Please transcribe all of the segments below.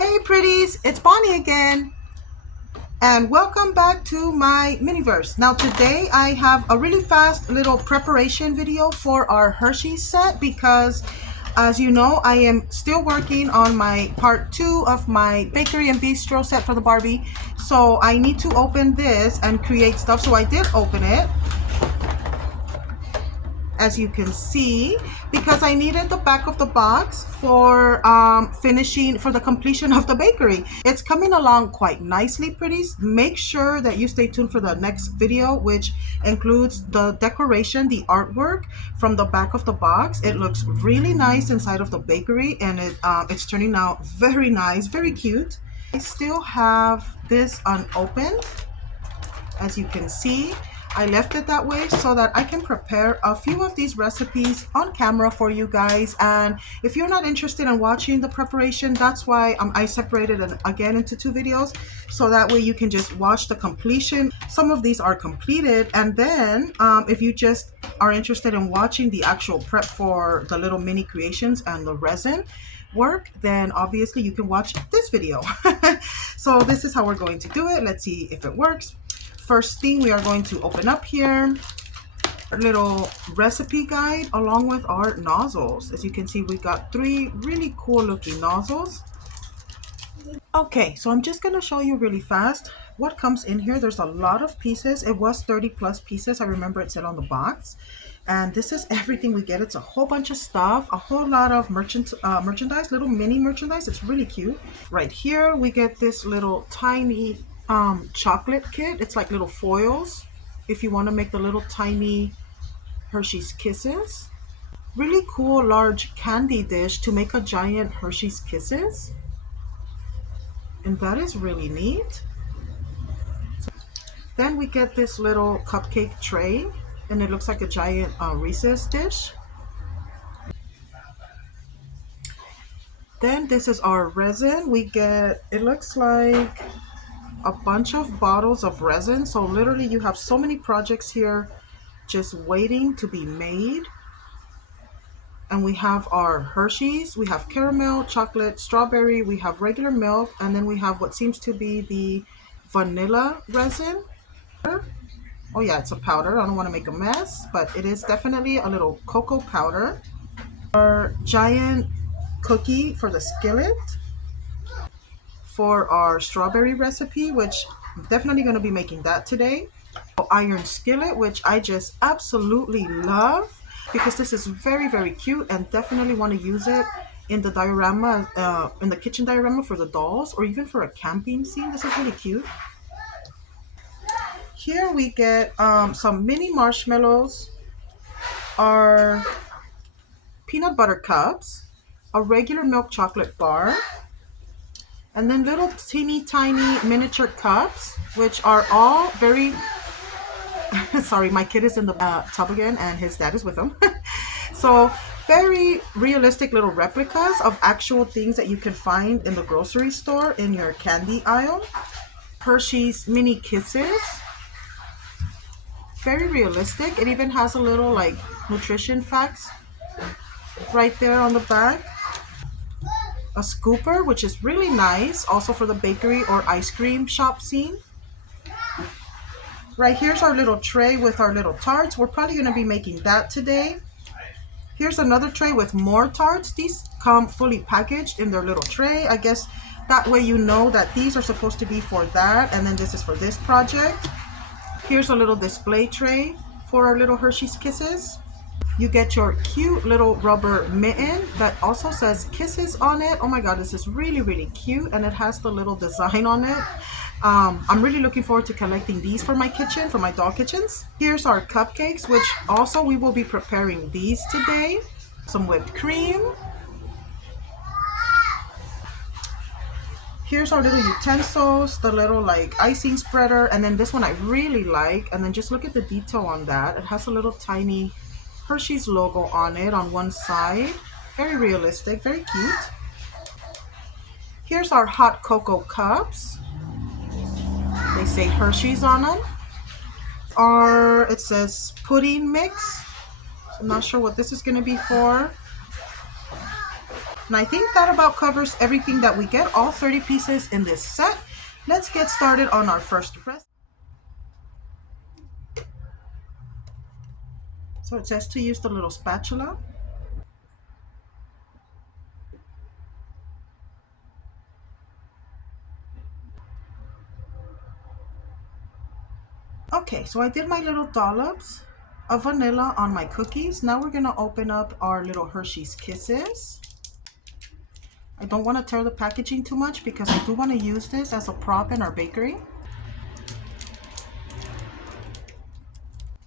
Hey pretties, it's Bonnie again and welcome back to my Miniverse. Now today I have a really fast little preparation video for our Hershey's set because as you know I am still working on my part 2 of my bakery and bistro set for the Barbie. So I need to open this and create stuff. So I did open it, as you can see, because I needed the back of the box for finishing, for the completion of the bakery. It's coming along quite nicely, pretties. Make sure that you stay tuned for the next video, which includes the decoration, the artwork from the back of the box. It looks really nice inside of the bakery, and it's turning out very nice, very cute. I still have this unopened, as you can see. I left it that way so that I can prepare a few of these recipes on camera for you guys. And if you're not interested in watching the preparation, that's why I separated it again into 2 videos, so that way you can just watch the completion. Some of these are completed, and then if you just are interested in watching the actual prep for the little mini creations and the resin work, then obviously you can watch this video. So this is how we're going to do it. Let's see if it works. First thing, we are going to open up here our little recipe guide along with our nozzles. As you can see, we got 3 really cool looking nozzles. Okay, so I'm just going to show you really fast what comes in here. There's a lot of pieces. It was 30 plus pieces. I remember it said on the box. And this is everything we get. It's a whole bunch of stuff, a whole lot of merchandise, little mini merchandise. It's really cute. Right here, we get this little tiny chocolate kit. It's like little foils if you want to make the little tiny Hershey's Kisses. Really cool large candy dish to make a giant Hershey's Kisses, and that is really neat. Then we get this little cupcake tray, and it looks like a giant Reece'S dish. Then this is our resin. We get, it looks like a bunch of bottles of resin. So literally you have so many projects here just waiting to be made. And we have our Hershey's, we have caramel, chocolate, strawberry, we have regular milk, and then we have what seems to be the vanilla resin. Oh yeah, it's a powder. I don't want to make a mess, but it is definitely a little cocoa powder. Our giant cookie for the skillet. For our strawberry recipe, which I'm definitely going to be making that today. Iron skillet, which I just absolutely love because this is very, very cute, and definitely want to use it in the diorama, in the kitchen diorama for the dolls, or even for a camping scene. This is really cute. Here we get some mini marshmallows, our peanut butter cups, a regular milk chocolate bar, and then little teeny tiny miniature cups, which are all very sorry, my kid is in the tub again and his dad is with him. So very realistic little replicas of actual things that you can find in the grocery store in your candy aisle. Hershey's mini kisses, very realistic. It even has a little like nutrition facts right there on the back. A scooper, which is really nice, also for the bakery or ice cream shop scene. Right here's our little tray with our little tarts. We're probably going to be making that today. Here's another tray with more tarts. These come fully packaged in their little tray. I guess that way you know that these are supposed to be for that, and then this is for this project. Here's a little display tray for our little Hershey's Kisses. You get your cute little rubber mitten that also says Kisses on it. Oh my god, this is really, really cute, and it has the little design on it. I'm really looking forward to collecting these for my kitchen, for my doll kitchens. Here's our cupcakes, which also we will be preparing these today. Some whipped cream. Here's our little utensils, the little like icing spreader, and then this one I really like. And then just look at the detail on that. It has a little tiny Hershey's logo on it on one side. Very realistic, very cute. Here's our hot cocoa cups. They say Hershey's on them. It says pudding mix. I'm not sure what this is going to be for. And I think that about covers everything that we get, all 30 pieces in this set. Let's get started on our first recipe. So it says to use the little spatula. Okay, so I did my little dollops of vanilla on my cookies. Now we're gonna open up our little Hershey's Kisses. I don't want to tear the packaging too much because I do want to use this as a prop in our bakery.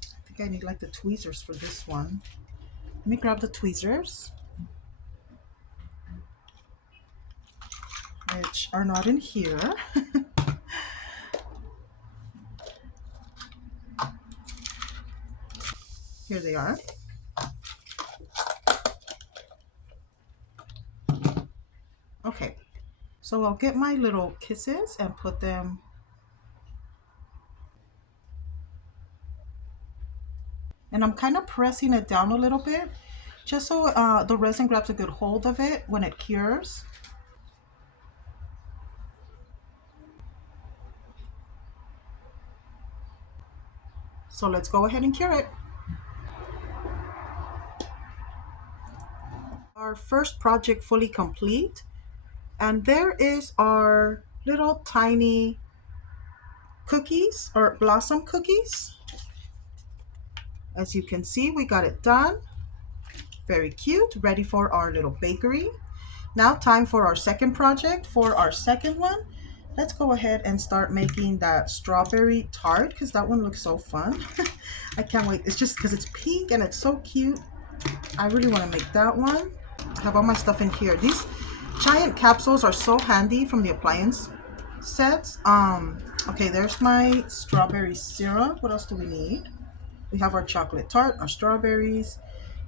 I think I need like the tweezers for this one. Let me grab the tweezers, which are not in here. Here they are. Okay, so I'll get my little kisses and put them. And I'm kind of pressing it down a little bit, just so the resin grabs a good hold of it when it cures. So let's go ahead and cure it. Our first project fully complete. And there is our little tiny cookies, or blossom cookies. As you can see, we got it done. Very cute, ready for our little bakery. Now time for our second project. For our second one, let's go ahead and start making that strawberry tart because that one looks so fun. I can't wait. It's just because it's pink and it's so cute. I really want to make that one. I have all my stuff in here. These giant capsules are so handy from the appliance sets. Okay, there's my strawberry syrup. What else do we need? We have our chocolate tart, our strawberries.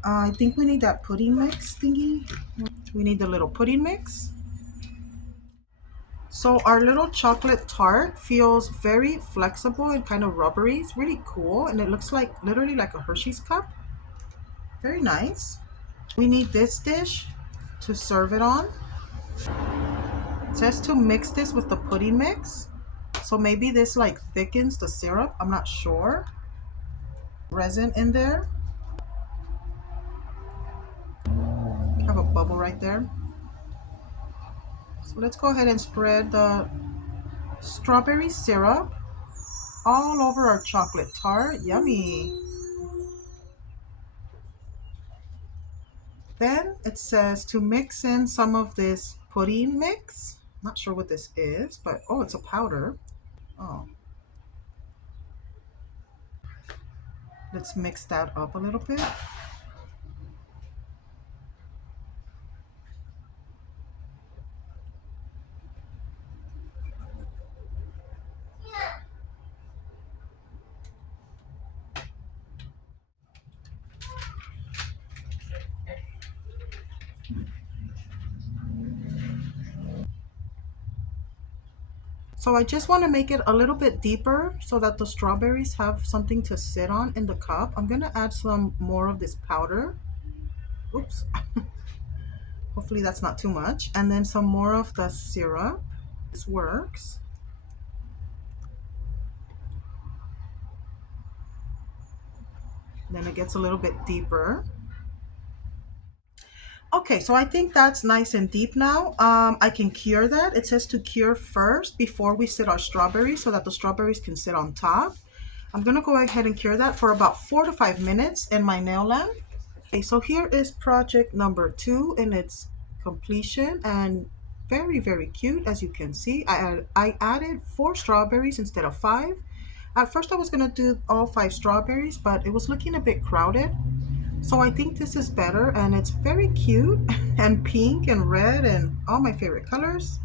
I think we need that pudding mix thingy. We need the little pudding mix. So our little chocolate tart feels very flexible and kind of rubbery. It's really cool, and it looks like literally like a Hershey's cup. Very nice. We need this dish to serve it on. It says to mix this with the pudding mix. So maybe this like thickens the syrup. I'm not sure. Resin in there. Have a bubble right there. So let's go ahead and spread the strawberry syrup all over our chocolate tart. Yummy. Then it says to mix in some of this pudding mix. Not sure what this is, but oh, it's a powder. Oh. Let's mix that up a little bit. So I just want to make it a little bit deeper so that the strawberries have something to sit on in the cup. I'm going to add some more of this powder. Oops. Hopefully that's not too much. And then some more of the syrup. This works. Then it gets a little bit deeper. Okay, so I think that's nice and deep now. I can cure that. It says to cure first before we sit our strawberries so that the strawberries can sit on top. I'm gonna go ahead and cure that for about 4 to 5 minutes in my nail lamp. Okay, so here is project number 2 in its completion, and very, very cute. As you can see, I added 4 strawberries instead of 5. At first I was gonna do all 5 strawberries, but it was looking a bit crowded. So I think this is better, and it's very cute and pink and red and all my favorite colors.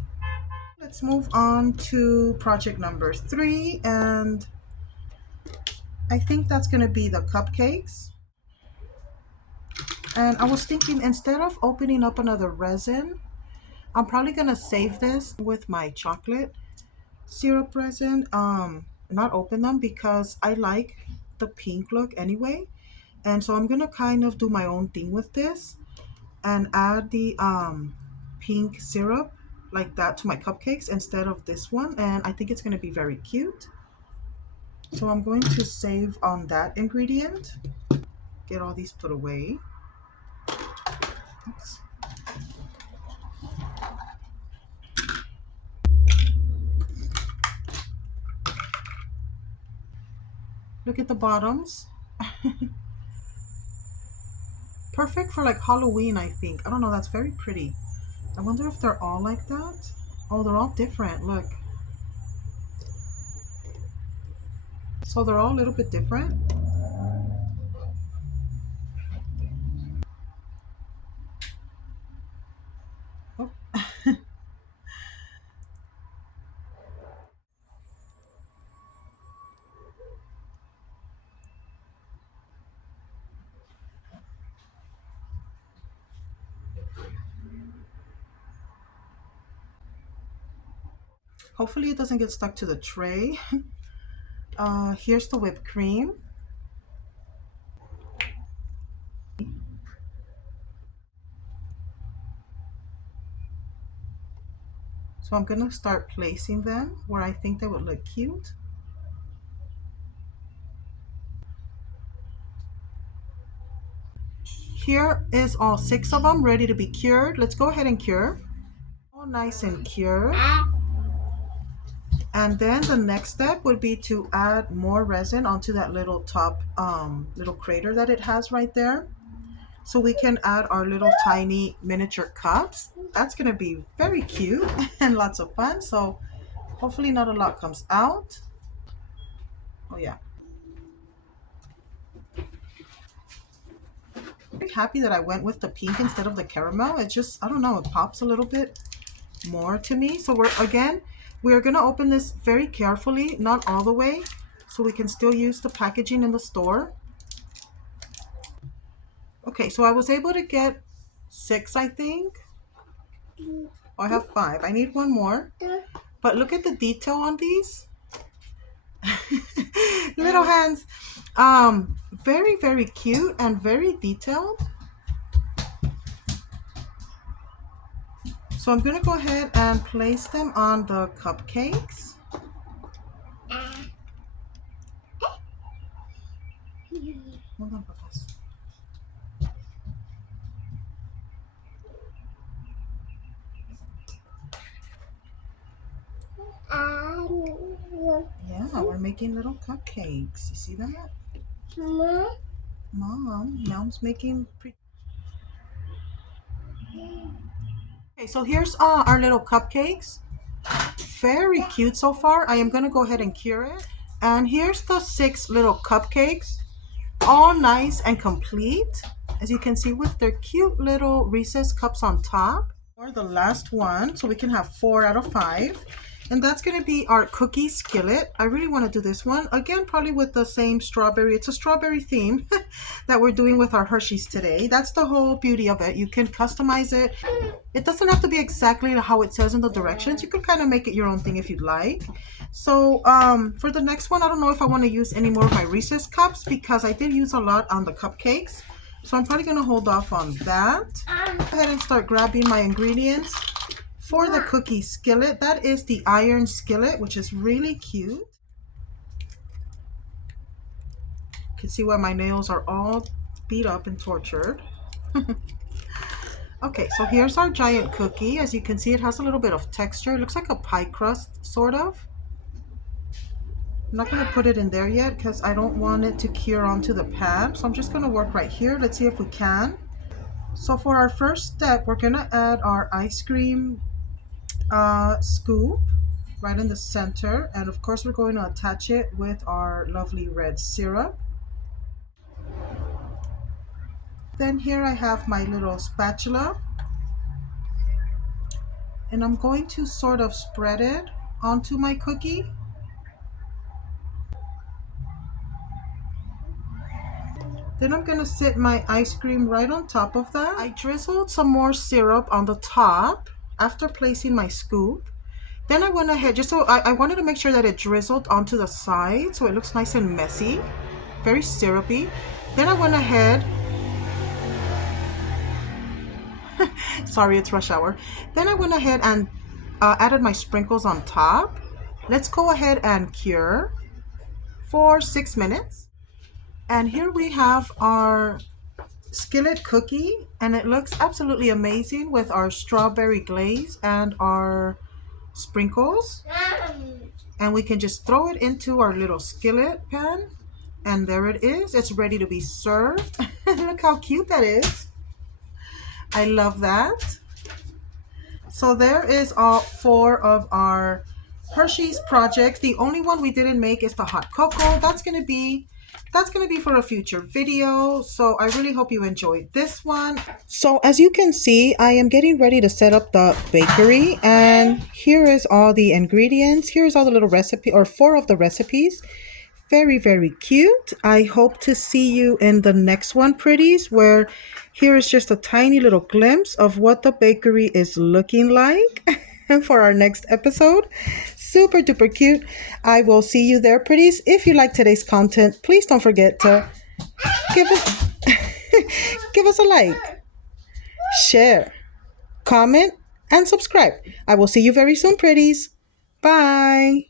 Let's move on to project number 3, and I think that's going to be the cupcakes. And I was thinking, instead of opening up another resin, I'm probably going to save this with my chocolate syrup resin, not open them because I like the pink look anyway. And so I'm gonna kind of do my own thing with this. and add the pink syrup like that to my cupcakes instead of this one, and I think it's going to be very cute. So I'm going to save on that ingredient. Get all these put away. Oops. Look at the bottoms. Perfect for like Halloween, I think. I don't know, that's very pretty. I wonder if they're all like that. Oh, they're all different. Look. So they're all a little bit different. Oh. Hopefully it doesn't get stuck to the tray. Here's the whipped cream. So I'm gonna start placing them where I think they would look cute. Here is all 6 of them ready to be cured. Let's go ahead and cure. All nice and cured. And then the next step would be to add more resin onto that little top little crater that it has right there. So we can add our little tiny miniature cups. That's gonna be very cute and lots of fun. So hopefully not a lot comes out. Oh yeah. Very happy that I went with the pink instead of the caramel. It just, I don't know, it pops a little bit more to me. So we're gonna open this very carefully, not all the way, so we can still use the packaging in the store. Okay, so I was able to get 6, I think. Oh, I have 5. I need one more. But look at the detail on these. Little hands. Very, very cute and very detailed. So I'm going to go ahead and place them on the cupcakes. Hold on, Papas. Yeah, we're making little cupcakes. You see that? Mom's making Okay, so here's our little cupcakes. Very cute so far. I am going to go ahead and cure it. And here's the 6 little cupcakes. All nice and complete. As you can see with their cute little Reese's cups on top. Or the last one, so we can have 4 out of 5. And that's going to be our cookie skillet. I really want to do this one. Again, probably with the same strawberry. It's a strawberry theme that we're doing with our Hershey's today. That's the whole beauty of it. You can customize it. It doesn't have to be exactly how it says in the directions. You could kind of make it your own thing if you'd like. So for the next one, I don't know if I want to use any more of my Reese's cups because I did use a lot on the cupcakes. So I'm probably going to hold off on that. Go ahead and start grabbing my ingredients. For the cookie skillet, that is the iron skillet, which is really cute. You can see why my nails are all beat up and tortured. Okay, so here's our giant cookie. As you can see, it has a little bit of texture. It looks like a pie crust, sort of. I'm not going to put it in there yet because I don't want it to cure onto the pan. So I'm just going to work right here. Let's see if we can. So for our first step, we're going to add our ice cream scoop right in the center, and of course we're going to attach it with our lovely red syrup. Then here I have my little spatula, and I'm going to sort of spread it onto my cookie. Then I'm going to sit my ice cream right on top of that. I drizzled some more syrup on the top after placing my scoop. Then I went ahead, just so I wanted to make sure that it drizzled onto the side so it looks nice and messy, very syrupy. Then I went ahead Sorry, it's rush hour. Then I went ahead and added my sprinkles on top. Let's go ahead and cure for 6 minutes. And here we have our skillet cookie, and it looks absolutely amazing with our strawberry glaze and our sprinkles. And we can just throw it into our little skillet pan, and there it is. It's ready to be served. Look how cute that is. I love that. So there is all 4 of our Hershey's projects. The only one we didn't make is the hot cocoa. That's gonna be for a future video. So I really hope you enjoyed this one. So as you can see, I am getting ready to set up the bakery, and here is all the ingredients. Here's all the little recipe, or 4 of the recipes. Very, very cute. I hope to see you in the next one, pretties, where here is just a tiny little glimpse of what the bakery is looking like for our next episode. Super duper cute. I will see you there, pretties. If you like today's content, please don't forget to give us give us a like, share, comment, and subscribe. I will see you very soon, pretties. Bye.